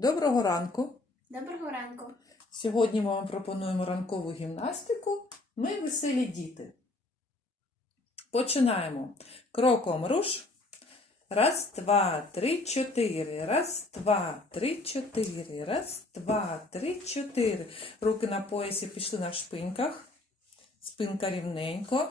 Доброго ранку! Доброго ранку. Сьогодні ми вам пропонуємо ранкову гімнастику. Ми веселі діти. Починаємо. Кроком руш. Раз, два, три, чотири. Раз, два, три, чотири. Раз, два, три, чотири. Руки на поясі пішли на шпиньках. Спинка рівненько.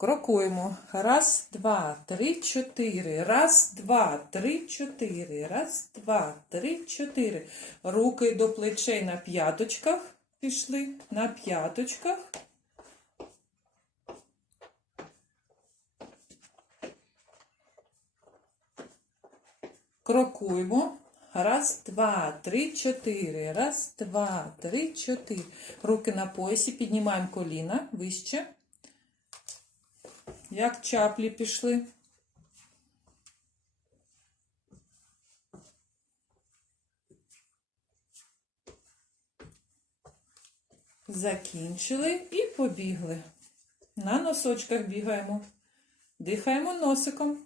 Крокуємо. Раз, два, три, чотири. Раз, два, три, чотири. Раз, два, три, чотири. Руки до плечей на п'яточках. Пішли на п'яточках. Крокуємо. Раз, два, три, чотири. Раз, два, три, чотири. Руки на поясі. Піднімаємо коліна вище. Як чаплі пішли. Закінчили і побігли. На носочках бігаємо. Дихаємо носиком.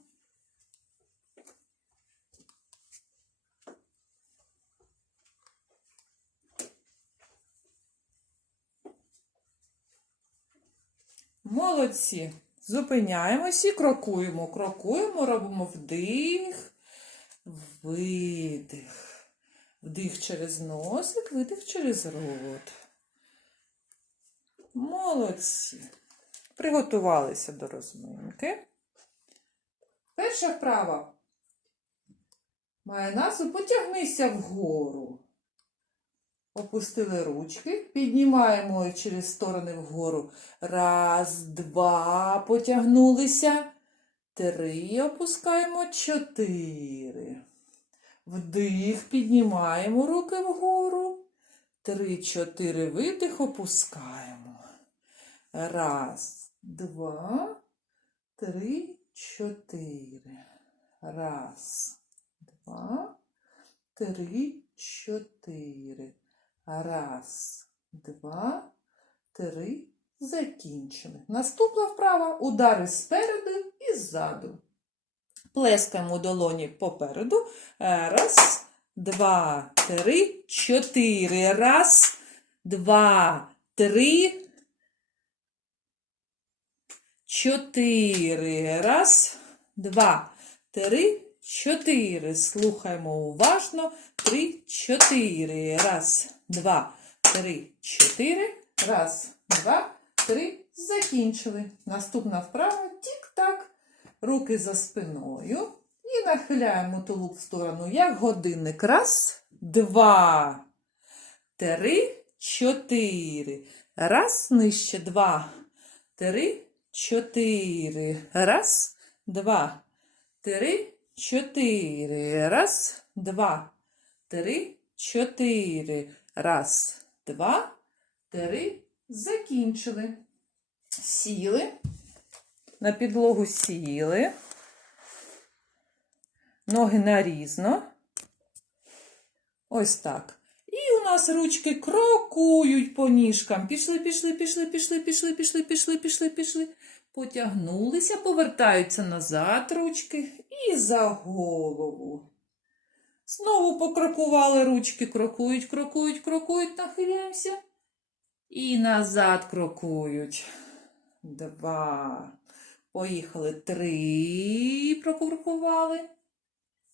Молодці. Зупиняємось і крокуємо. Крокуємо, робимо вдих, видих. Вдих через носик, видих через рот. Молодці. Приготувалися до розминки. Перша вправа. Має назву потягнися вгору. Опустили ручки, піднімаємо через сторони вгору. Раз, два, потягнулися. Три, опускаємо, чотири. Вдих, піднімаємо руки вгору. Три, чотири, видих, опускаємо. Раз, два, три, чотири. Раз, два, три, чотири. Раз, два, три. Закінчили. Наступна вправа удари спереду і ззаду. Плескаємо долоні попереду. Е, Раз, два, три, чотири. Раз, два, три. Чотири. Раз, два, три, чотири. Слухаємо уважно. Три, чотири. Раз, два, три, чотири. Раз, два, три. Закінчили. Наступна вправа. Тік-так. Руки за спиною. І нахиляємо тулуб в сторону, як годинник. Раз, два, три, чотири. Раз, нижче. Два, три, чотири. Раз, два, три, чотири. Раз, два, три, чотири. Раз, два, три. Закінчили. Сіли. На підлогу сіли. Ноги нарізно. Ось так. І у нас ручки крокують по ніжкам. Пішли, пішли, пішли, пішли, пішли, пішли, пішли, пішли, пішли. Потягнулися, повертаються назад ручки і за голову. Знову покрокували ручки, крокують, крокують, крокують, нахиляємося. І назад крокують. Два. Поїхали. Три. Прокрокували.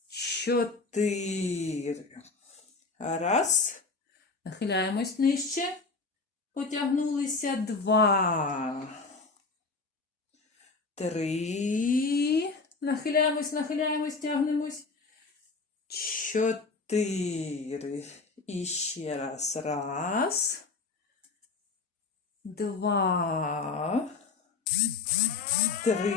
Чотири. Раз. Нахиляємось нижче. Потягнулися. Два. Три. Нахиляємось, нахиляємось, тягнемось. Чотири. І ще раз. Раз. Два. Три.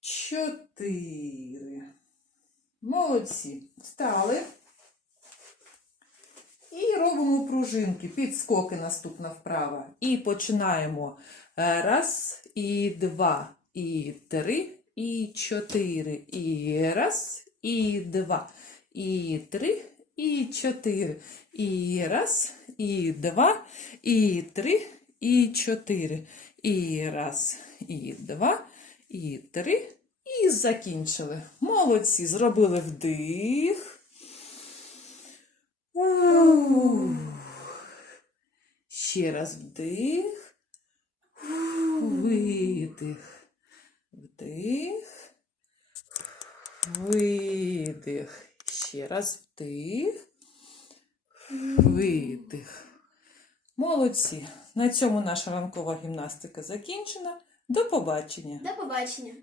Чотири. Молодці. Встали. І робимо пружинки, підскоки наступна вправа. І починаємо. Е, Раз, і два, і три, і чотири. І раз, і два, і три, і чотири. І раз, і два, і три, і чотири. І раз, і два, і три. І закінчили. Молодці, зробили вдих. Ух. Ще раз вдих. Видих. Вдих. Видих. Ще раз вдих. Видих. Молодці. На цьому наша ранкова гімнастика закінчена. До побачення. До побачення.